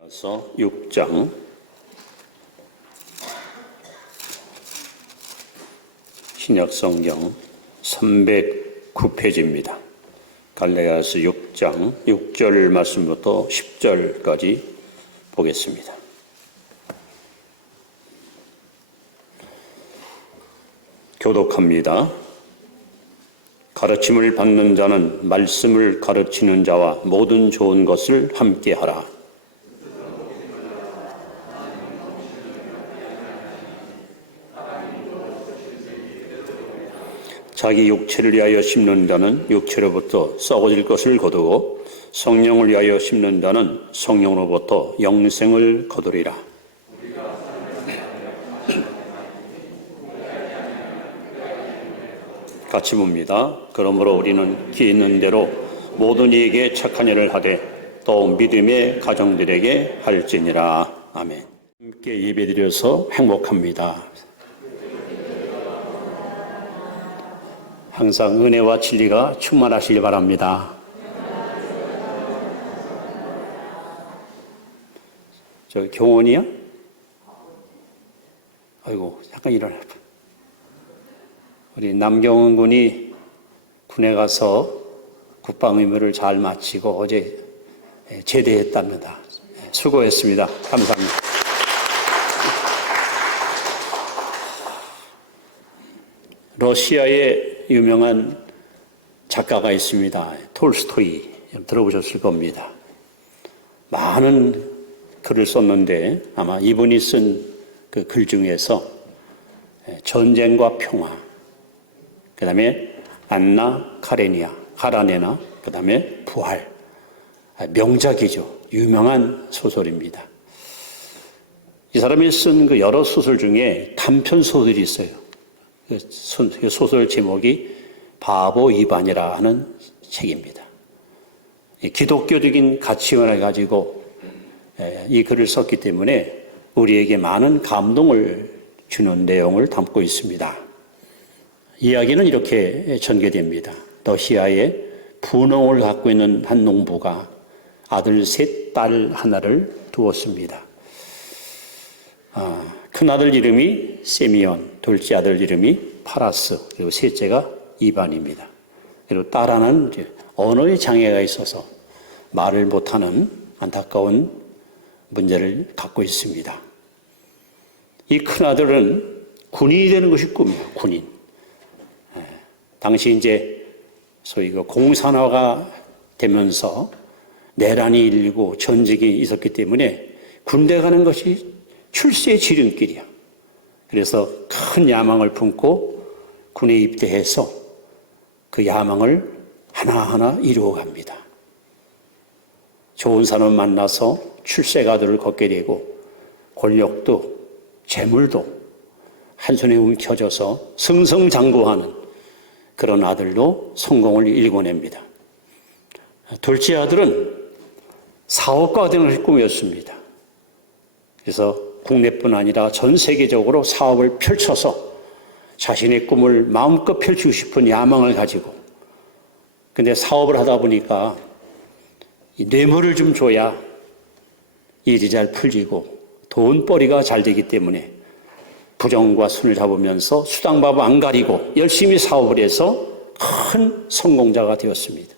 그래서 6장 신약성경 309페이지입니다. 갈라디아서 6장 6절 말씀부터 10절까지 보겠습니다. 교독합니다. 가르침을 받는 자는 말씀을 가르치는 자와 모든 좋은 것을 함께하라. 자기 육체를 위하여 심는 자는 육체로부터 썩어질 것을 거두고 성령을 위하여 심는 자는 성령으로부터 영생을 거두리라. 같이 봅니다. 그러므로 우리는 기 있는 대로 모든 이에게 착한 일을 하되 또 믿음의 가정들에게 할지니라. 아멘. 함께 예배드려서 행복합니다. 항상 은혜와 진리가 충만하시길 바랍니다. 저 경원이야? 아이고, 잠깐 일어나. 우리 남경원 군이 군에 가서 국방 의무를 잘 마치고 어제 제대했답니다. 수고했습니다. 감사합니다. 러시아의 유명한 작가가 있습니다. 톨스토이. 들어보셨을 겁니다. 많은 글을 썼는데 아마 이분이 쓴 그 글 중에서 전쟁과 평화, 그 다음에 안나 카라네나, 그 다음에 부활. 명작이죠. 유명한 소설입니다. 이 사람이 쓴 그 여러 소설 중에 단편 소설이 있어요. 그 소설 제목이 바보 이반이라 하는 책입니다. 기독교적인 가치관을 가지고 이 글을 썼기 때문에 우리에게 많은 감동을 주는 내용을 담고 있습니다. 이야기는 이렇게 전개됩니다. 러시아에 분홍을 갖고 있는 한 농부가 아들 셋, 딸 하나를 두었습니다. 큰아들 이름이 세미온, 둘째 아들 이름이 파라스, 그리고 셋째가 이반입니다. 그리고 딸 하나는 언어의 장애가 있어서 말을 못하는 안타까운 문제를 갖고 있습니다. 이 큰아들은 군인이 되는 것이 꿈이에요. 군인. 당시 이제 소위 그 공산화가 되면서 내란이 일고 전쟁이 있었기 때문에 군대 가는 것이 출세의 지름길이야. 그래서 큰 야망을 품고 군에 입대해서 그 야망을 하나하나 이루어갑니다. 좋은 사람 만나서 출세가도를 걷게 되고 권력도 재물도 한 손에 움켜져서 승승장구하는 그런 아들로 성공을 일궈냅니다. 둘째 아들은 사업가가 되는 것이 꿈이었습니다. 그래서 국내뿐 아니라 전 세계적으로 사업을 펼쳐서 자신의 꿈을 마음껏 펼치고 싶은 야망을 가지고, 근데 사업을 하다 보니까 이 뇌물을 좀 줘야 일이 잘 풀리고 돈벌이가 잘 되기 때문에 부정과 손을 잡으면서 수당밥 안 가리고 열심히 사업을 해서 큰 성공자가 되었습니다.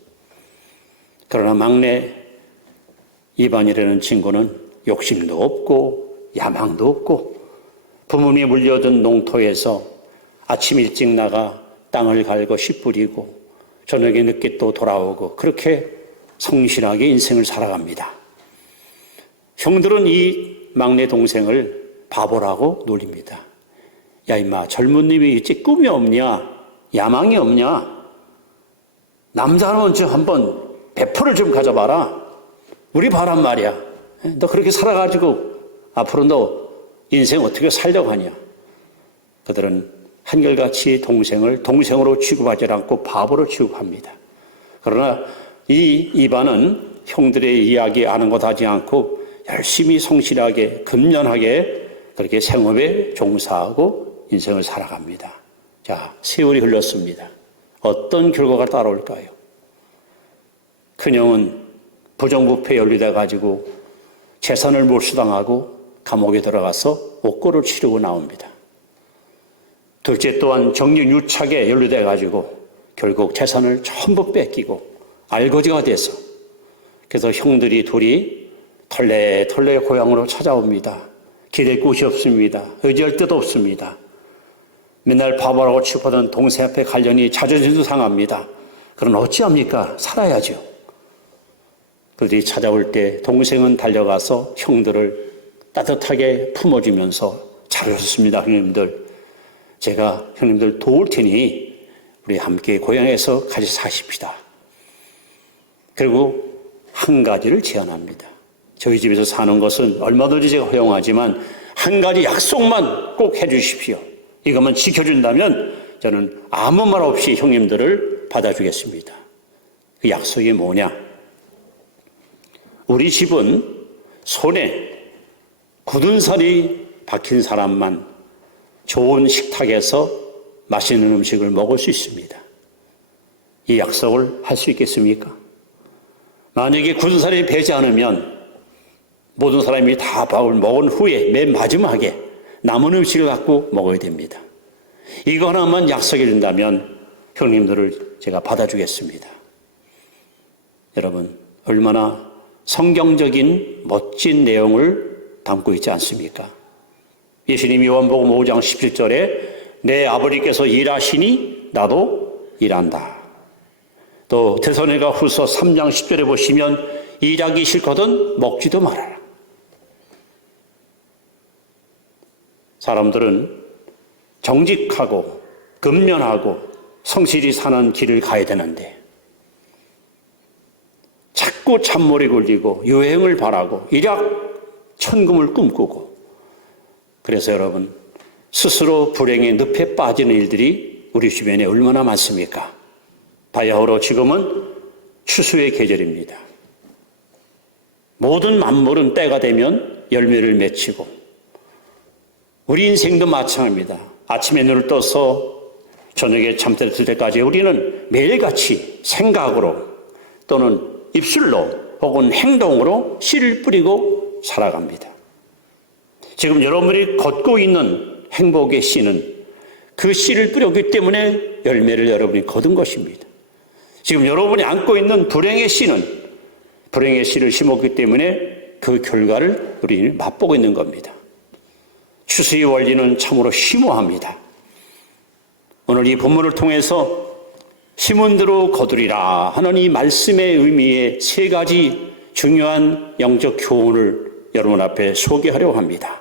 그러나 막내 이반이라는 친구는 욕심도 없고 야망도 없고 부모님이 물려준 농토에서 아침 일찍 나가 땅을 갈고 씨 뿌리고 저녁에 늦게 또 돌아오고 그렇게 성실하게 인생을 살아갑니다. 형들은 이 막내 동생을 바보라고 놀립니다. 야 임마, 젊은 님이 어찌 꿈이 없냐, 야망이 없냐, 남자는 좀 한번 배포를 좀 가져봐라. 우리 봐란 말이야. 너 그렇게 살아가지고 앞으로 너 인생 어떻게 살려고 하냐. 그들은 한결같이 동생을 동생으로 취급하지 않고 바보로 취급합니다. 그러나 이 이반은 형들의 이야기 아는 것 하지 않고 열심히 성실하게 근면하게 그렇게 생업에 종사하고 인생을 살아갑니다. 자, 세월이 흘렀습니다. 어떤 결과가 따라올까요? 큰형은 부정부패에 연루돼 가지고 재산을 몰수당하고 감옥에 들어가서 옥고를 치르고 나옵니다. 둘째 또한 정신유착에 연루돼 가지고 결국 재산을 전부 뺏기고 알거지가 돼서, 그래서 형들이 둘이 털레털레 고향으로 찾아옵니다. 길에 곳이 없습니다. 의지할 데도 없습니다. 맨날 바보라고 취급하던 동생 앞에 가려니 자존심도 상합니다. 그럼 어찌합니까? 살아야죠. 그들이 찾아올 때 동생은 달려가서 형들을 따뜻하게 품어주면서 잘 오셨습니다, 형님들. 제가 형님들 도울 테니 우리 함께 고향에서 같이 사십시다. 그리고 한 가지를 제안합니다. 저희 집에서 사는 것은 얼마든지 제가 허용하지만 한 가지 약속만 꼭 해주십시오. 이것만 지켜준다면 저는 아무 말 없이 형님들을 받아주겠습니다. 그 약속이 뭐냐? 우리 집은 손에 굳은 살이 박힌 사람만 좋은 식탁에서 맛있는 음식을 먹을 수 있습니다. 이 약속을 할 수 있겠습니까? 만약에 굳은 살이 배지 않으면 모든 사람이 다 밥을 먹은 후에 맨 마지막에 남은 음식을 갖고 먹어야 됩니다. 이거 하나만 약속해 준다면 형님들을 제가 받아주겠습니다. 여러분, 얼마나 성경적인 멋진 내용을 담고 있지 않습니까? 예수님이 요한복음 5장 17절에 내 아버지께서 일하시니 나도 일한다. 또 데살로니가 후서 3장 10절에 보시면 일하기 싫거든 먹지도 말아라. 사람들은 정직하고 근면하고 성실히 사는 길을 가야 되는데 자꾸 잔머리 굴리고 유행을 바라고 일확천금을 꿈꾸고, 그래서 여러분 스스로 불행의 늪에 빠지는 일들이 우리 주변에 얼마나 많습니까? 바야흐로 지금은 추수의 계절입니다. 모든 만물은 때가 되면 열매를 맺히고, 우리 인생도 마찬가지입니다. 아침에 눈을 떠서 저녁에 잠들 때까지 우리는 매일같이 생각으로 또는 입술로 혹은 행동으로 씨를 뿌리고 살아갑니다. 지금 여러분이 걷고 있는 행복의 씨는 그 씨를 뿌렸기 때문에 열매를 여러분이 거둔 것입니다. 지금 여러분이 안고 있는 불행의 씨는 불행의 씨를 심었기 때문에 그 결과를 우리는 맛보고 있는 겁니다. 추수의 원리는 참으로 심오합니다. 오늘 이 본문을 통해서 심은 대로 거두리라 하는 이 말씀의 의미의 세 가지 중요한 영적 교훈을 여러분 앞에 소개하려고 합니다.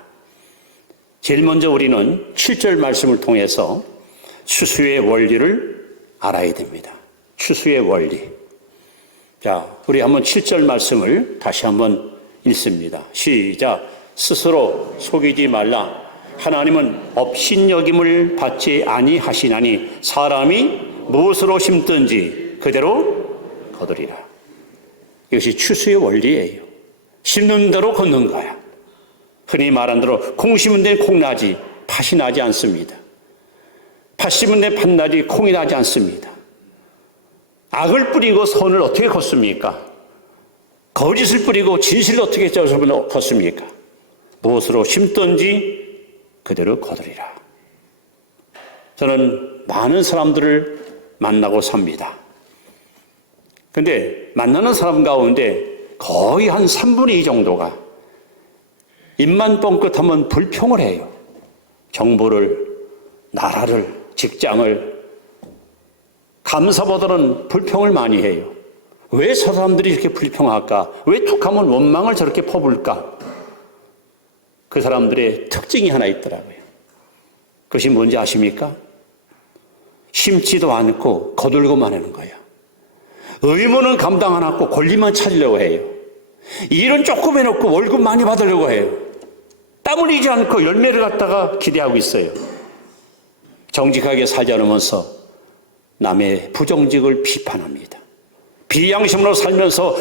제일 먼저 우리는 7절 말씀을 통해서 추수의 원리를 알아야 됩니다. 추수의 원리. 자, 우리 한번 7절 말씀을 다시 한번 읽습니다. 시작. 스스로 속이지 말라. 하나님은 업신여김을 받지 아니하시나니 사람이 무엇으로 심든지 그대로 거두리라. 이것이 추수의 원리예요. 심는 대로 걷는 거야. 흔히 말한 대로 콩 심은 데는 콩 나지 팥이 나지 않습니다. 팥 심은 데 팥 나지 콩이 나지 않습니다. 악을 뿌리고 선을 어떻게 걷습니까? 거짓을 뿌리고 진실을 어떻게 걷습니까? 무엇으로 심든지 그대로 거두리라. 저는 많은 사람들을 만나고 삽니다. 근데 만나는 사람 가운데 거의 한 3분의 2 정도가 입만 뻥끗하면 불평을 해요. 정부를, 나라를, 직장을. 감사보다는 불평을 많이 해요. 왜 저 사람들이 이렇게 불평할까? 왜 툭하면 원망을 저렇게 퍼부을까? 그 사람들의 특징이 하나 있더라고요. 그것이 뭔지 아십니까? 심지도 않고 거들고만 하는 거예요. 의무는 감당 안 하고 권리만 찾으려고 해요. 일은 조금 해놓고 월급 많이 받으려고 해요. 땀 흘리지 않고 열매를 갖다가 기대하고 있어요. 정직하게 살지 않으면서 남의 부정직을 비판합니다. 비양심으로 살면서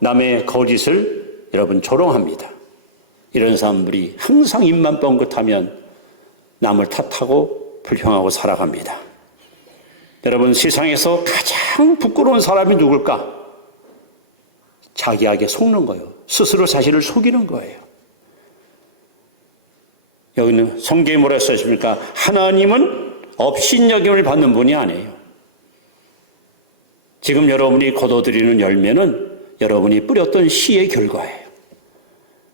남의 거짓을 여러분 조롱합니다. 이런 사람들이 항상 입만 뻥긋하면 남을 탓하고 불평하고 살아갑니다. 여러분, 세상에서 가장 부끄러운 사람이 누굴까? 자기에게 속는 거예요. 스스로 자신을 속이는 거예요. 여기는 성경에 뭐라 써있습니까? 하나님은 업신여김을 받는 분이 아니에요. 지금 여러분이 거둬들이는 열매는 여러분이 뿌렸던 씨의 결과예요.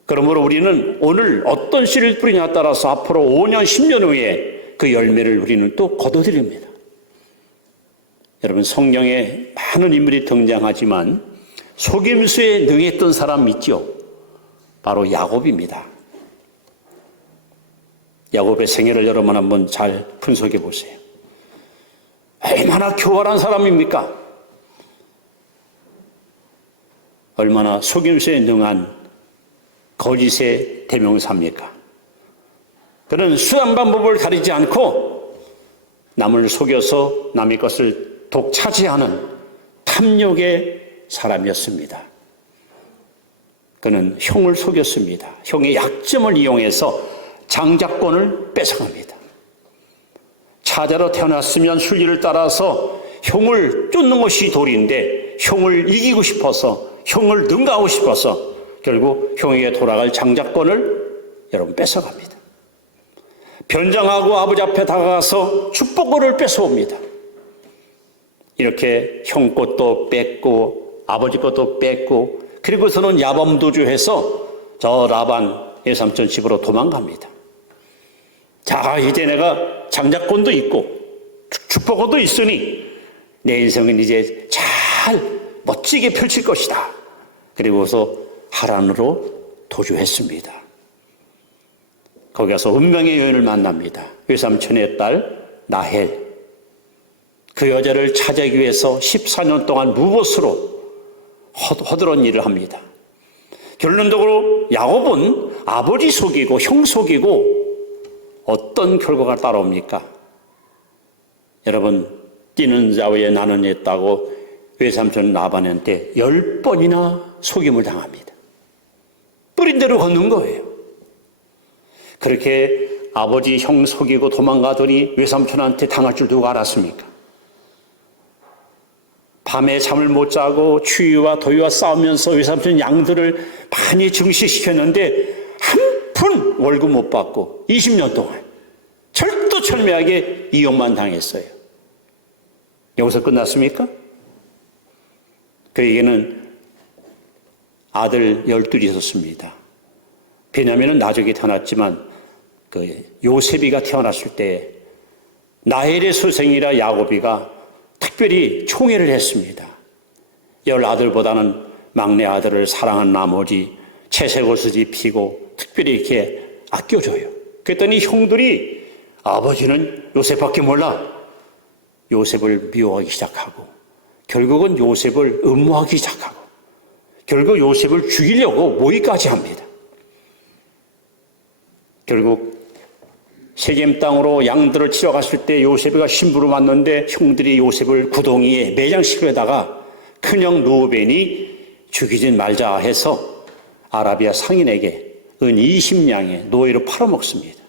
그러므로 우리는 오늘 어떤 씨를 뿌리냐에 따라서 앞으로 5년, 10년 후에 그 열매를 우리는 또 거둬들입니다. 여러분, 성경에 많은 인물이 등장하지만 속임수에 능했던 사람 있죠? 바로 야곱입니다. 야곱의 생애를 여러분 한번 잘 분석해 보세요. 얼마나 교활한 사람입니까? 얼마나 속임수에 능한 거짓의 대명사입니까? 그는 수단 방법을 가리지 않고 남을 속여서 남의 것을 독차지하는 탐욕의 사람이었습니다. 그는 형을 속였습니다. 형의 약점을 이용해서 장자권을 뺏어갑니다. 차자로 태어났으면 순리를 따라서 형을 쫓는 것이 도리인데 형을 이기고 싶어서, 형을 능가하고 싶어서 결국 형에게 돌아갈 장자권을 여러분 뺏어갑니다. 변장하고 아버지 앞에 다가가서 축복을 뺏어옵니다. 이렇게 형 것도 뺏고 아버지 것도 뺏고, 그리고서는 야범도주해서 저 라반 외삼촌 집으로 도망갑니다. 자, 이제 내가 장자권도 있고 축복도 있으니 내 인생은 이제 잘 멋지게 펼칠 것이다. 그리고서 하란으로 도주했습니다. 거기 가서 운명의 여인을 만납니다. 외삼촌의 딸 라헬. 그 여자를 차지하기 위해서 14년 동안 무보수로 허드렛 일을 합니다. 결론적으로 야곱은 아버지 속이고 형 속이고 어떤 결과가 따라옵니까? 여러분, 뛰는 자위에 나는 있다고 외삼촌 라반한테 10번이나 속임을 당합니다. 뿌린 대로 걷는 거예요. 그렇게 아버지 형 속이고 도망가더니 외삼촌한테 당할 줄 누가 알았습니까? 밤에 잠을 못 자고 추위와 더위와 싸우면서 외삼촌 양들을 많이 증식시켰는데 한 푼 월급 못 받고 20년 동안 철두철미하게 이용만 당했어요. 여기서 끝났습니까? 그에게는 아들 12이 있었습니다. 베냐민은 나중에 태어났지만 요셉이가 태어났을 때 라헬의 소생이라 야곱이가 특별히 총애를 했습니다. 10아들보다는 막내 아들을 사랑한 나머지 채색 옷을 입히고 특별히 이렇게 아껴줘요. 그랬더니 형들이 아버지는 요셉밖에 몰라. 요셉을 미워하기 시작하고 결국은 요셉을 음모하기 시작하고 결국 요셉을 죽이려고 모의까지 합니다. 결국 세겜 땅으로 양들을 치러 갔을 때 요셉이가 신부로 왔는데 형들이 요셉을 구덩이에 매장시키려다가 큰형 루벤이 죽이진 말자 해서 아라비아 상인에게 은 20냥의 노예로 팔아먹습니다.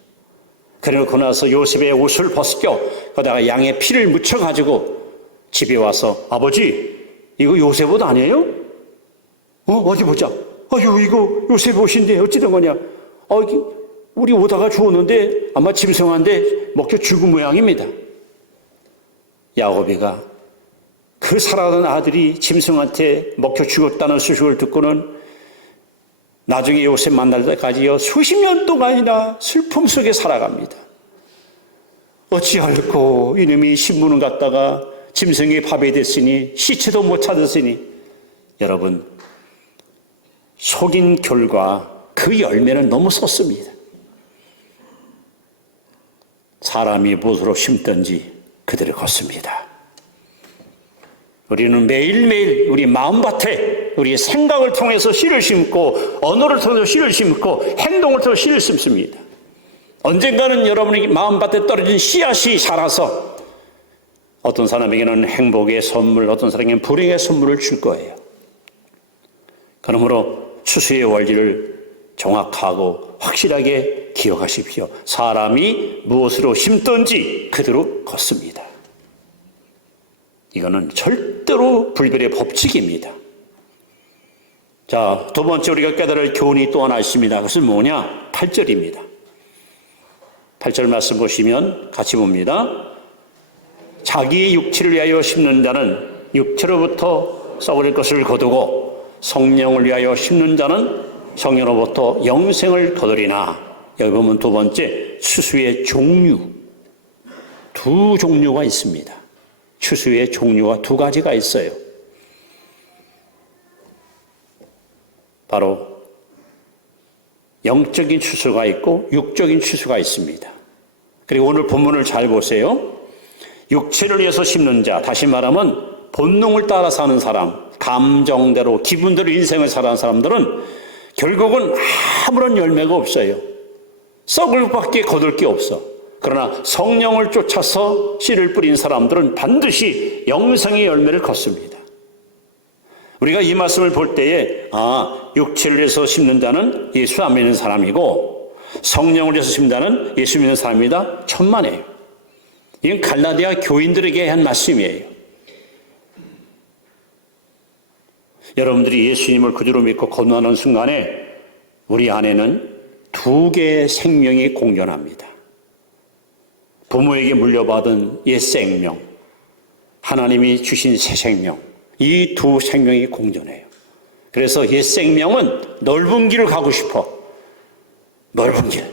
그리고 나서 요셉의 옷을 벗겨 거기다가 양의 피를 묻혀가지고 집에 와서 아버지 이거 요셉 옷 아니에요? 어디 보자. 이거 요셉 옷인데 어찌 된 거냐. 우리 오다가 주웠는데 아마 짐승한테 먹혀 죽은 모양입니다. 야곱이가 그 사랑하는 아들이 짐승한테 먹혀 죽었다는 소식을 듣고는 나중에 요셉 만날 때까지요 수십 년 동안이나 슬픔 속에 살아갑니다. 어찌할꼬 이놈이 신문을 갖다가 짐승의 밥이 됐으니 시체도 못 찾았으니. 여러분, 속인 결과 그 열매는 너무 섰습니다. 사람이 무엇으로 심든지 그대로 걷습니다. 우리는 매일매일 우리 마음밭에 우리 생각을 통해서 씨를 심고 언어를 통해서 씨를 심고 행동을 통해서 씨를 심습니다. 언젠가는 여러분의 마음밭에 떨어진 씨앗이 자라서 어떤 사람에게는 행복의 선물, 어떤 사람에게는 불행의 선물을 줄 거예요. 그러므로 추수의 원리를 정확하고 확실하게 기억하십시오. 사람이 무엇으로 심든지 그대로 걷습니다. 이거는 절대로 불변의 법칙입니다. 자, 두 번째 우리가 깨달을 교훈이 또 하나 있습니다. 그것은 뭐냐? 8절입니다. 8절 말씀 보시면 같이 봅니다. 자기 육체를 위하여 심는 자는 육체로부터 썩을 것을 거두고 성령을 위하여 심는 자는 성령으로부터 영생을 거두리나. 여기 보면 두 번째 추수의 종류, 두 종류가 있습니다. 추수의 종류가 두 가지가 있어요. 바로 영적인 추수가 있고 육적인 추수가 있습니다. 그리고 오늘 본문을 잘 보세요. 육체를 위해서 심는 자, 다시 말하면 본능을 따라 사는 사람, 감정대로 기분대로 인생을 살아가는 사람들은 결국은 아무런 열매가 없어요. 썩을 밖에 거둘 게 없어. 그러나 성령을 쫓아서 씨를 뿌린 사람들은 반드시 영생의 열매를 걷습니다. 우리가 이 말씀을 볼 때에 육체를 위해서 심는 자는 예수 안 믿는 사람이고 성령을 위해서 심는 자는 예수 믿는 사람이다. 천만에요. 이건 갈라디아 교인들에게 한 말씀이에요. 여러분들이 예수님을 구주로 믿고 건너하는 순간에 우리 안에는 두 개의 생명이 공존합니다. 부모에게 물려받은 옛 생명, 하나님이 주신 새 생명, 이 두 생명이 공존해요. 그래서 옛 생명은 넓은 길을 가고 싶어. 넓은 길.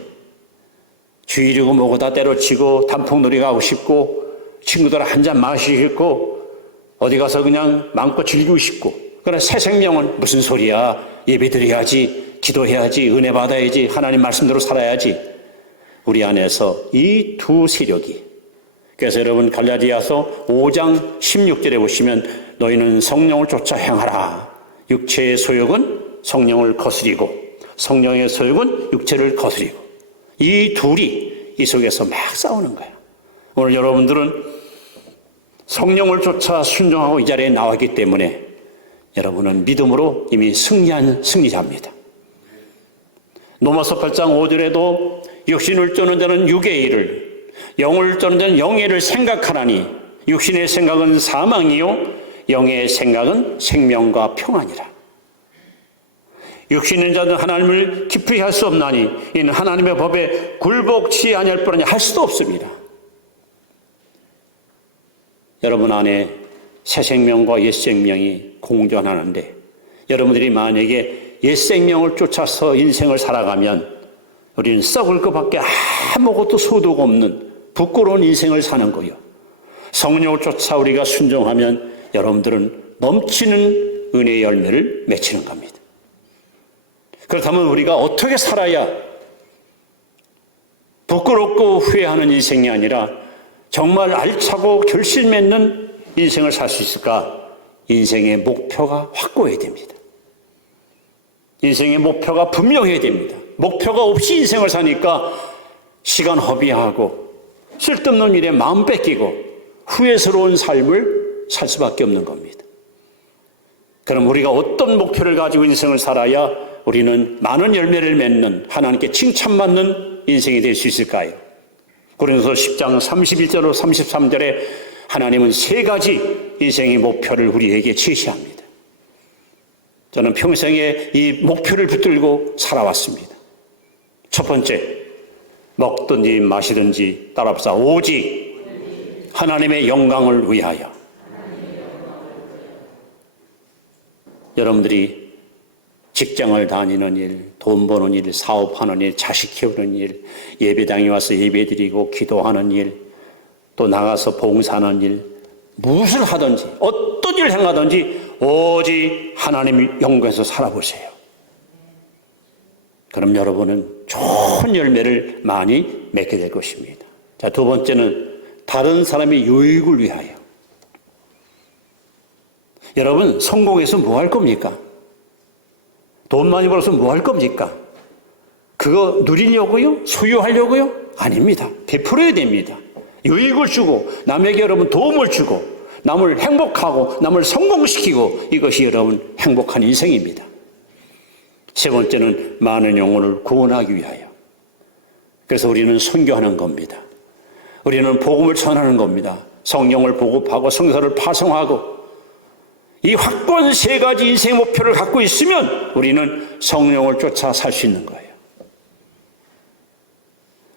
주일이고 뭐고 다 때려치고 단풍놀이 가고 싶고 친구들 한잔 마시고 싶고 어디 가서 그냥 마음껏 즐기고 싶고. 그러나 새 생명은 무슨 소리야. 예배드려야지, 기도해야지, 은혜 받아야지, 하나님 말씀대로 살아야지. 우리 안에서 이 두 세력이. 그래서 여러분 갈라디아서 5장 16절에 보시면 너희는 성령을 쫓아 행하라. 육체의 소욕은 성령을 거스리고 성령의 소욕은 육체를 거스리고. 이 둘이 이 속에서 막 싸우는 거예요. 오늘 여러분들은 성령을 쫓아 순종하고 이 자리에 나왔기 때문에 여러분은 믿음으로 이미 승리한 승리자입니다. 로마서 8장 5절에도 육신을 쫓는 자는 육의 일을, 영을 쫓는 자는 영의 일을 생각하나니 육신의 생각은 사망이요 영의 생각은 생명과 평안이라. 육신 있는 자는 하나님을 깊이 할 수 없나니 이는 하나님의 법에 굴복치 아니할 뿐 아니라 할 수도 없습니다. 여러분 안에 새 생명과 옛 생명이 공존하는데 여러분들이 만약에 옛 생명을 쫓아서 인생을 살아가면 우리는 썩을 것밖에 아무것도 소득 없는 부끄러운 인생을 사는 거예요. 성령을 쫓아 우리가 순종하면 여러분들은 넘치는 은혜의 열매를 맺히는 겁니다. 그렇다면 우리가 어떻게 살아야 부끄럽고 후회하는 인생이 아니라 정말 알차고 결실 맺는 인생을 살 수 있을까? 인생의 목표가 확고해야 됩니다. 인생의 목표가 분명해야 됩니다. 목표가 없이 인생을 사니까 시간 허비하고 쓸데없는 일에 마음 뺏기고 후회스러운 삶을 살 수밖에 없는 겁니다. 그럼 우리가 어떤 목표를 가지고 인생을 살아야 우리는 많은 열매를 맺는 하나님께 칭찬받는 인생이 될 수 있을까요? 고린도서 10장 31절로 33절에 하나님은 세 가지 인생의 목표를 우리에게 제시합니다. 저는 평생에 이 목표를 붙들고 살아왔습니다. 첫 번째, 먹든지 마시든지 따라합시다. 오직 하나님의 영광을 위하여. 여러분들이 직장을 다니는 일, 돈 버는 일, 사업하는 일, 자식 키우는 일, 예배당에 와서 예배드리고 기도하는 일, 또 나가서 봉사하는 일, 무엇을 하든지 어떤 일을 행하든지 오직 하나님 영광에서 살아보세요. 그럼 여러분은 좋은 열매를 많이 맺게 될 것입니다. 자, 두 번째는 다른 사람의 유익을 위하여. 여러분 성공해서 뭐 할 겁니까? 돈 많이 벌어서 뭐 할 겁니까? 그거 누리려고요? 소유하려고요? 아닙니다. 베풀어야 됩니다. 유익을 주고 남에게 여러분 도움을 주고 남을 행복하고 남을 성공시키고 이것이 여러분 행복한 인생입니다. 세 번째는 많은 영혼을 구원하기 위하여. 그래서 우리는 선교하는 겁니다. 우리는 복음을 전하는 겁니다. 성령을 보급하고 성서를 파송하고 이 확고한 세 가지 인생 목표를 갖고 있으면 우리는 성령을 쫓아 살 수 있는 거예요.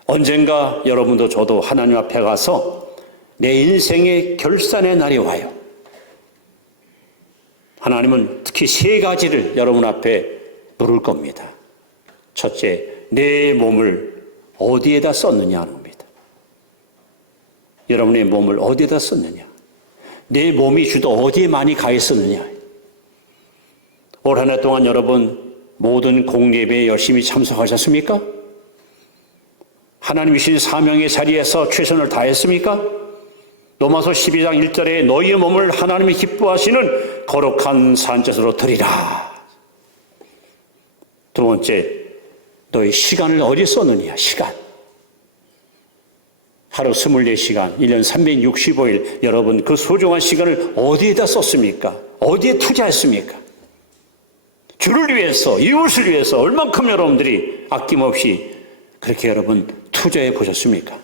언젠가 여러분도 저도 하나님 앞에 가서 내 인생의 결산의 날이 와요. 하나님은 특히 세 가지를 여러분 앞에 물을 겁니다. 첫째, 내 몸을 어디에다 썼느냐 하는 겁니다. 여러분의 몸을 어디에다 썼느냐, 내 몸이 주도 어디에 많이 가 있었느냐. 올 한 해 동안 여러분 모든 공예배에 열심히 참석하셨습니까? 하나님 주신 사명의 자리에서 최선을 다했습니까? 로마서 12장 1절에 너희의 몸을 하나님이 기뻐하시는 거룩한 산제사로 드리라. 두 번째, 너희 시간을 어디 썼느냐. 시간. 하루 24시간, 1년 365일 여러분 그 소중한 시간을 어디에다 썼습니까? 어디에 투자했습니까? 주를 위해서, 이웃을 위해서 얼만큼 여러분들이 아낌없이 그렇게 여러분 투자해 보셨습니까?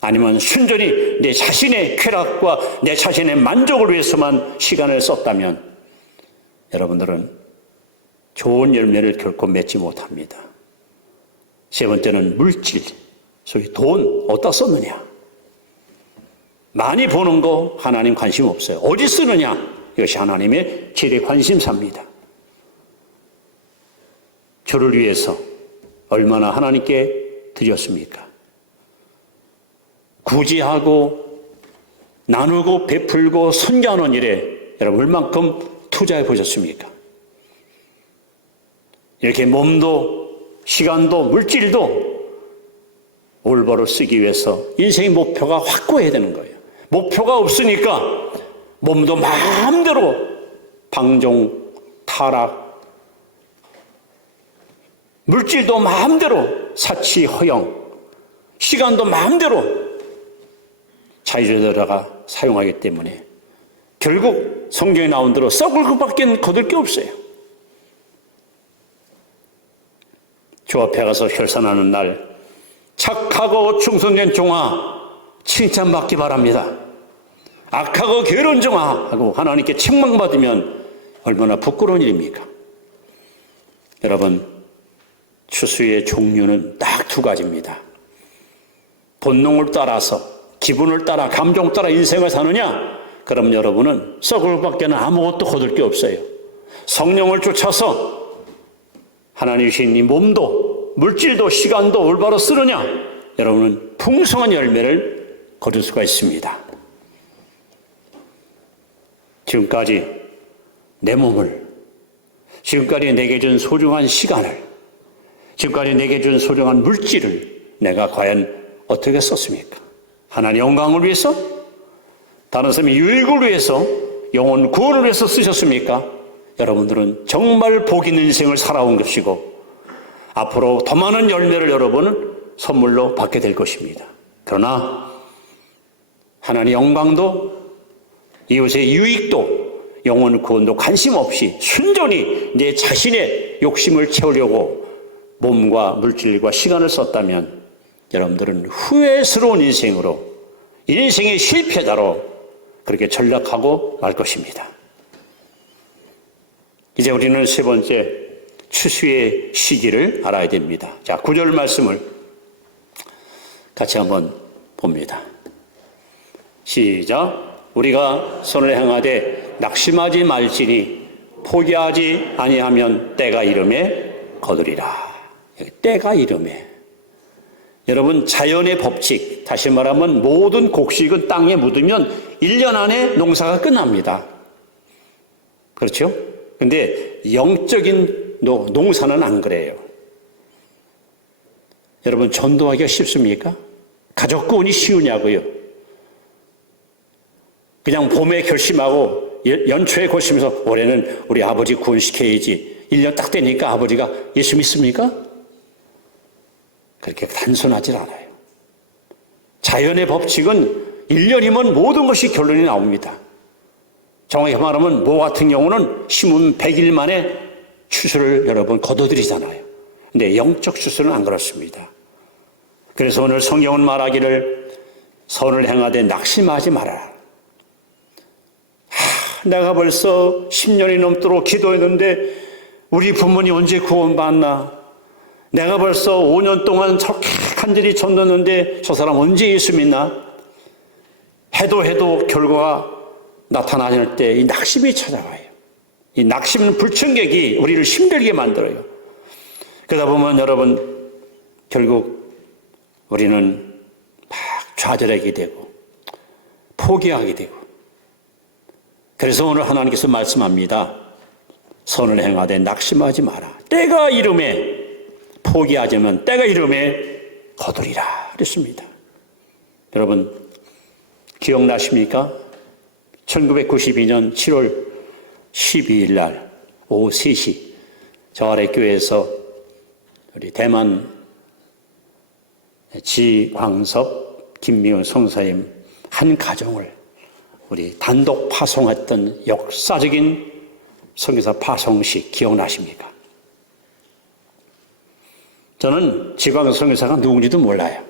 아니면 순전히 내 자신의 쾌락과 내 자신의 만족을 위해서만 시간을 썼다면 여러분들은 좋은 열매를 결코 맺지 못합니다. 세 번째는 물질, 소위 돈 어디다 썼느냐. 많이 버는 거 하나님 관심 없어요. 어디 쓰느냐, 이것이 하나님의 제일 관심사입니다. 저를 위해서 얼마나 하나님께 드렸습니까? 구제하고 나누고 베풀고 선교하는 일에 여러분 얼만큼 투자해 보셨습니까? 이렇게 몸도 시간도 물질도 올바로 쓰기 위해서 인생의 목표가 확고해야 되는 거예요. 목표가 없으니까 몸도 마음대로 방종, 타락, 물질도 마음대로 사치, 허영, 시간도 마음대로 자유자재다가 사용하기 때문에 결국 성경에 나온 대로 썩을 것밖에 거둘 게 없어요. 주 앞에 가서 혈산하는 날 착하고 충성된 종아 칭찬받기 바랍니다. 악하고 게으른 종아 하고 하나님께 책망받으면 얼마나 부끄러운 일입니까? 여러분, 추수의 종류는 딱 두 가지입니다. 본능을 따라서, 기분을 따라, 감정 따라 인생을 사느냐? 그럼 여러분은 썩을 밖에는 아무것도 거둘 게 없어요. 성령을 쫓아서 하나님 주신 이 몸도 물질도 시간도 올바로 쓰느냐? 여러분은 풍성한 열매를 거둘 수가 있습니다. 지금까지 내 몸을, 지금까지 내게 준 소중한 시간을, 지금까지 내게 준 소중한 물질을 내가 과연 어떻게 썼습니까? 하나님의 영광을 위해서? 다른 사람의 유익을 위해서? 영혼 구원을 위해서 쓰셨습니까? 여러분들은 정말 복 있는 인생을 살아온 것이고 앞으로 더 많은 열매를 여러분은 선물로 받게 될 것입니다. 그러나 하나님의 영광도 이웃의 유익도 영혼 구원도 관심 없이 순전히 내 자신의 욕심을 채우려고 몸과 물질과 시간을 썼다면 여러분들은 후회스러운 인생으로, 인생의 실패자로 그렇게 전락하고 말 것입니다. 이제 우리는 세 번째 추수의 시기를 알아야 됩니다. 자, 9절 말씀을 같이 한번 봅니다. 시작. 우리가 선을 행하되 낙심하지 말지니 포기하지 아니하면 때가 이름에 거두리라. 때가 이름에. 여러분, 자연의 법칙, 다시 말하면 모든 곡식은 땅에 묻으면 1년 안에 농사가 끝납니다. 그렇죠? 근데 영적인 농사는 안 그래요. 여러분, 전도하기가 쉽습니까? 가족 구원이 쉬우냐고요? 그냥 봄에 결심하고 연초에 결심해서 올해는 우리 아버지 구원시켜야지 1년 딱 되니까 아버지가 예수 믿습니까? 그렇게 단순하지 않아요. 자연의 법칙은 1년이면 모든 것이 결론이 나옵니다. 정확히 말하면 모 같은 경우는 심은 100일 만에 추수를 여러분 거둬들이잖아요. 근데 영적 추수는 안 그렇습니다. 그래서 오늘 성경은 말하기를 선을 행하되 낙심하지 말아라. 내가 벌써 10년이 넘도록 기도했는데 우리 부모님 언제 구원받나? 내가 벌써 5년 동안 저렇게 간절히 졌는데 저 사람 언제 예수 믿나? 해도 결과가 나타나질 때 이 낙심이 찾아와요. 이 낙심은 불청객이 우리를 힘들게 만들어요. 그러다 보면 여러분 결국 우리는 막 좌절하게 되고 포기하게 되고, 그래서 오늘 하나님께서 말씀합니다. 선을 행하되 낙심하지 마라. 때가 이름에 포기하자면 때가 이름에 거두리라 그랬습니다. 여러분 기억나십니까? 1992년 7월 12일 날 오후 3시 저 아래 교회에서 우리 대만 지광섭 김미훈 성사님 한 가정을 우리 단독 파송했던 역사적인 선교사 파송식 기억나십니까? 저는 지광섭 선교사가 누군지도 몰라요.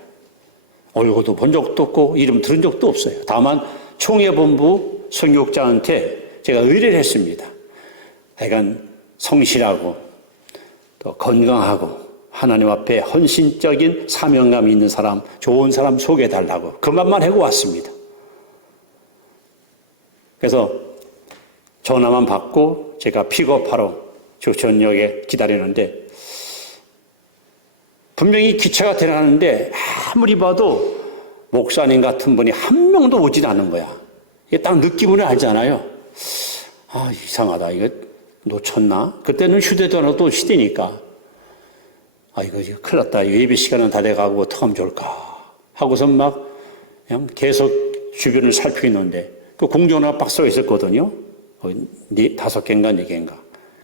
얼굴도 본 적도 없고 이름 들은 적도 없어요. 다만 총회본부 선교국장한테 제가 의뢰를 했습니다. 하여간 성실하고 또 건강하고 하나님 앞에 헌신적인 사명감이 있는 사람, 좋은 사람 소개해달라고 그것만 하고 왔습니다. 그래서 전화만 받고 제가 픽업하러 조천역에 기다리는데 분명히 기차가 들어가는데 아무리 봐도 목사님 같은 분이 한 명도 오진 않는 거야. 이게 딱 느낌을 알잖아요. 아, 이상하다. 이거 놓쳤나? 그때는 휴대전화도 시대니까. 아, 이거 큰일 났다. 예배 시간은 다 돼가고 어떡하면 좋을까? 하고서 막 그냥 계속 주변을 살피는데 그 공전화 박스가 있었거든요. 5개인가 4개인가.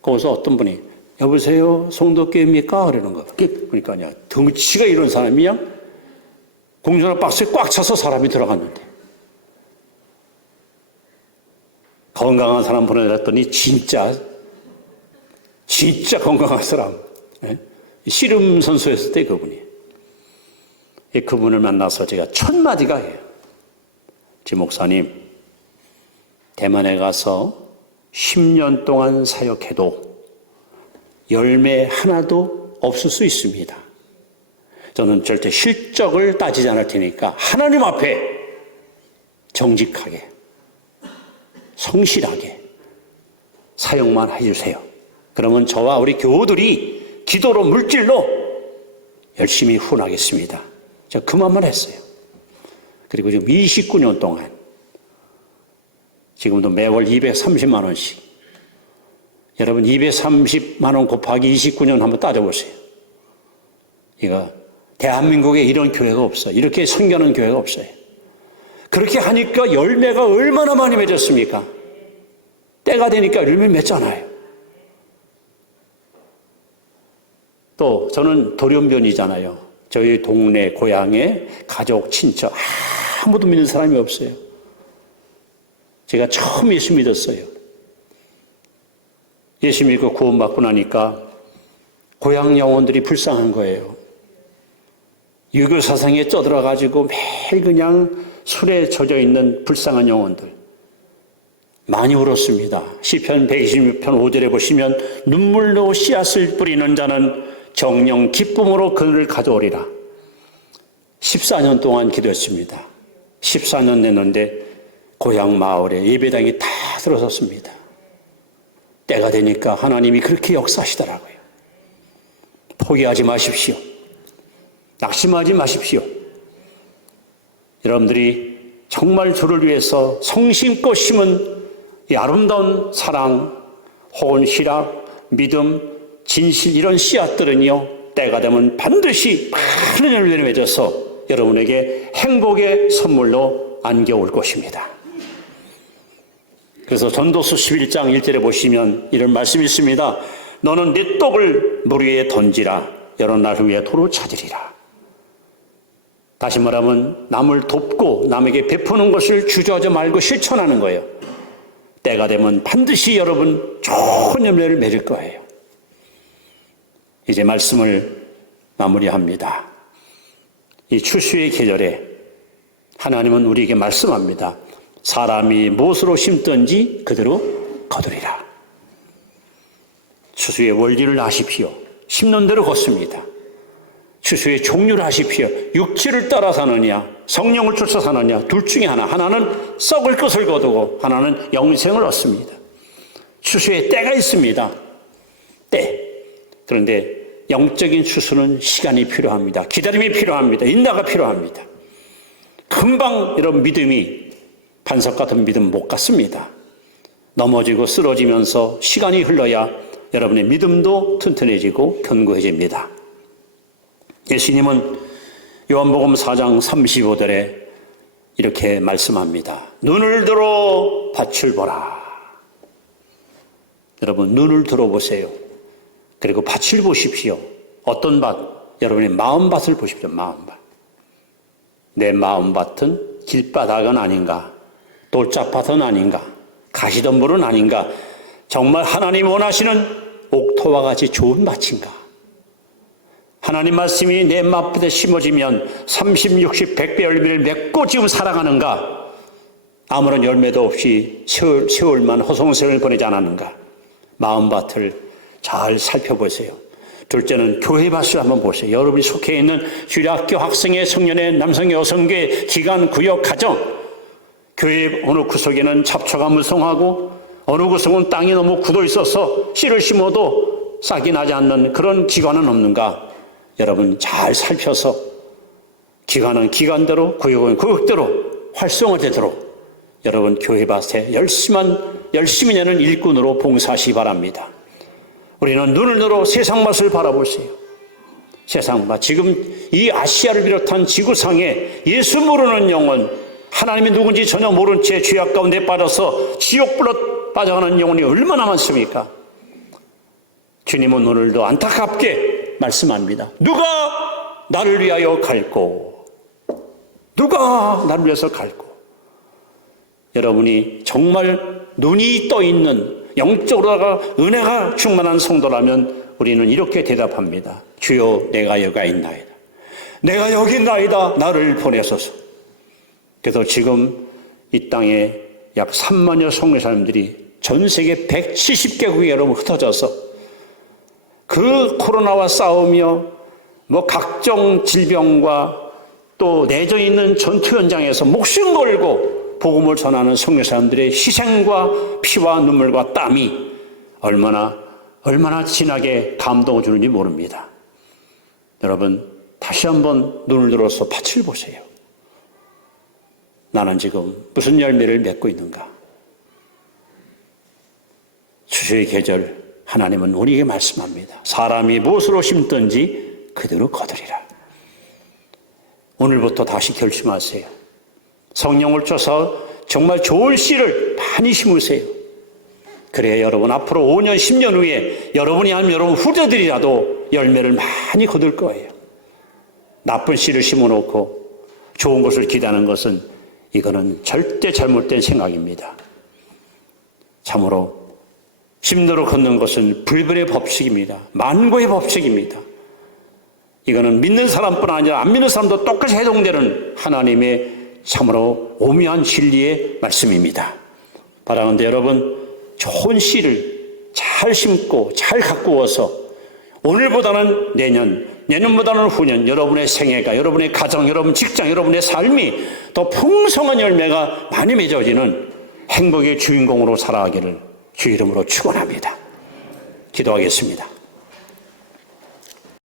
거기서 어떤 분이 여보세요? 송도교입니까? 그러는 거. 그러니까 그냥 덩치가 이런 사람이 그냥 공전화 박스에 꽉 차서 사람이 들어갔는데 건강한 사람 보내드렸더니 진짜 건강한 사람. 씨름 선수였을 때 그분이. 그분을 만나서 제가 첫 마디가 해요. 지 목사님, 대만에 가서 10년 동안 사역해도 열매 하나도 없을 수 있습니다. 저는 절대 실적을 따지지 않을 테니까 하나님 앞에 정직하게 성실하게 사역만 해주세요. 그러면 저와 우리 교우들이 기도로 물질로 열심히 후원하겠습니다. 제가 그 말만 했어요. 그리고 지금 29년 동안 지금도 매월 230만 원씩, 여러분 230만 원 곱하기 29년 한번 따져보세요. 이거 대한민국에 이런 교회가 없어요. 이렇게 섬기는 교회가 없어요. 그렇게 하니까 열매가 얼마나 많이 맺었습니까? 때가 되니까 열매 맺잖아요. 또 저는 돌연변이잖아요. 저희 동네 고향에 가족, 친척 아무도 믿는 사람이 없어요. 제가 처음 예수 믿었어요. 예수 믿고 구원받고 나니까 고향 영혼들이 불쌍한 거예요. 유교 사상에 쩌들어가지고 매일 그냥 술에 젖어 있는 불쌍한 영혼들. 많이 울었습니다. 시편 126편 5절에 보시면 눈물로 씨앗을 뿌리는 자는 정령 기쁨으로 그를 가져오리라. 14년 동안 기도했습니다. 14년 됐는데 고향 마을에 예배당이 다 들어섰습니다. 때가 되니까 하나님이 그렇게 역사하시더라고요. 포기하지 마십시오. 낙심하지 마십시오. 여러분들이 정말 주를 위해서 성심껏 심은 이 아름다운 사랑, 혹은 희락, 믿음, 진실 이런 씨앗들은요, 때가 되면 반드시 많은 열매를 맺어서 여러분에게 행복의 선물로 안겨올 것입니다. 그래서 전도서 11장 1절에 보시면 이런 말씀이 있습니다. 너는 네 떡을 물 위에 던지라. 여러 날 후에 도로 찾으리라. 다시 말하면 남을 돕고 남에게 베푸는 것을 주저하지 말고 실천하는 거예요. 때가 되면 반드시 여러분 좋은 열매를 맺을 거예요. 이제 말씀을 마무리합니다. 이 추수의 계절에 하나님은 우리에게 말씀합니다. 사람이 무엇으로 심든지 그대로 거두리라. 추수의 원리를 아십시오. 심는 대로 걷습니다. 추수의 종류를 아십시오. 육체를 따라 사느냐 성령을 쫓아 사느냐 둘 중에 하나는 썩을 것을 거두고 하나는 영생을 얻습니다. 추수의 때가 있습니다. 때. 그런데 영적인 추수는 시간이 필요합니다. 기다림이 필요합니다. 인내가 필요합니다. 금방 이런 믿음이 반석 같은 믿음 못 갖습니다. 넘어지고 쓰러지면서 시간이 흘러야 여러분의 믿음도 튼튼해지고 견고해집니다. 예수님은 요한복음 4장 35절에 이렇게 말씀합니다. 눈을 들어 밭을 보라. 여러분 눈을 들어보세요. 그리고 밭을 보십시오. 어떤 밭? 여러분의 마음밭을 보십시오. 마음밭. 내 마음밭은 길바닥은 아닌가? 돌짝밭은 아닌가? 가시덤불은 아닌가? 정말 하나님 원하시는 옥토와 같이 좋은 밭인가? 하나님 말씀이 내 마음밭에 심어지면 30, 60, 100배 열매를 맺고 지금 살아가는가? 아무런 열매도 없이 세월만 허송세월을 보내지 않았는가? 마음밭을 잘 살펴보세요. 둘째는 교회밭을 한번 보세요. 여러분이 속해 있는 주일학교 학생회, 청년회, 남성회, 여성회, 기관, 구역, 가정, 교회 어느 구석에는 잡초가 무성하고 어느 구석은 땅이 너무 굳어 있어서 씨를 심어도 싹이 나지 않는 그런 기관은 없는가? 여러분 잘 살펴서 기관은 기관대로, 구역은 구역대로 활성화되도록 여러분 교회밭에 열심히 내는 일꾼으로 봉사하시기 바랍니다. 우리는 눈을 들어 세상 맛을 바라보세요. 세상 맛. 지금 이 아시아를 비롯한 지구상에 예수 모르는 영혼, 하나님이 누군지 전혀 모른 채 죄악 가운데 빠져서 지옥불로 빠져가는 영혼이 얼마나 많습니까? 주님은 오늘도 안타깝게 말씀합니다. 누가 나를 위하여 갈고? 누가 나를 위해서 갈고? 여러분이 정말 눈이 떠 있는 영적으로다가 은혜가 충만한 성도라면 우리는 이렇게 대답합니다. 주여 내가 여기 있나이다. 내가 여기 있나이다. 나를 보내소서. 그래서 지금 이 땅에 약 3만여 성도 사람들이 전 세계 170개국에 여러분 흩어져서 그 코로나와 싸우며 각종 질병과 또 내정 있는 전투 현장에서 목숨 걸고 복음을 전하는 성도 사람들의 희생과 피와 눈물과 땀이 얼마나 진하게 감동을 주는지 모릅니다. 여러분 다시 한번 눈을 들어서 밭을 보세요. 나는 지금 무슨 열매를 맺고 있는가? 추수의 계절 하나님은 우리에게 말씀합니다. 사람이 무엇으로 심든지 그대로 거두리라. 오늘부터 다시 결심하세요. 성령을 쫓아 정말 좋은 씨를 많이 심으세요. 그래야 여러분 앞으로 5년, 10년 후에 여러분이 아니면 여러분 후대들이라도 열매를 많이 거둘 거예요. 나쁜 씨를 심어놓고 좋은 것을 기대하는 것은 이거는 절대 잘못된 생각입니다. 참으로 심도로 걷는 것은 불변의 법칙입니다. 만고의 법칙입니다. 이거는 믿는 사람뿐 아니라 안 믿는 사람도 똑같이 해동되는 하나님의 참으로 오묘한 진리의 말씀입니다. 바라는데 여러분 좋은 씨를 잘 심고 잘 가꾸어서 오늘보다는 내년보다는 후년 여러분의 생애가, 여러분의 가정, 여러분 직장, 여러분의 삶이 더 풍성한 열매가 많이 맺어지는 행복의 주인공으로 살아가기를 주 이름으로 축원합니다. 기도하겠습니다.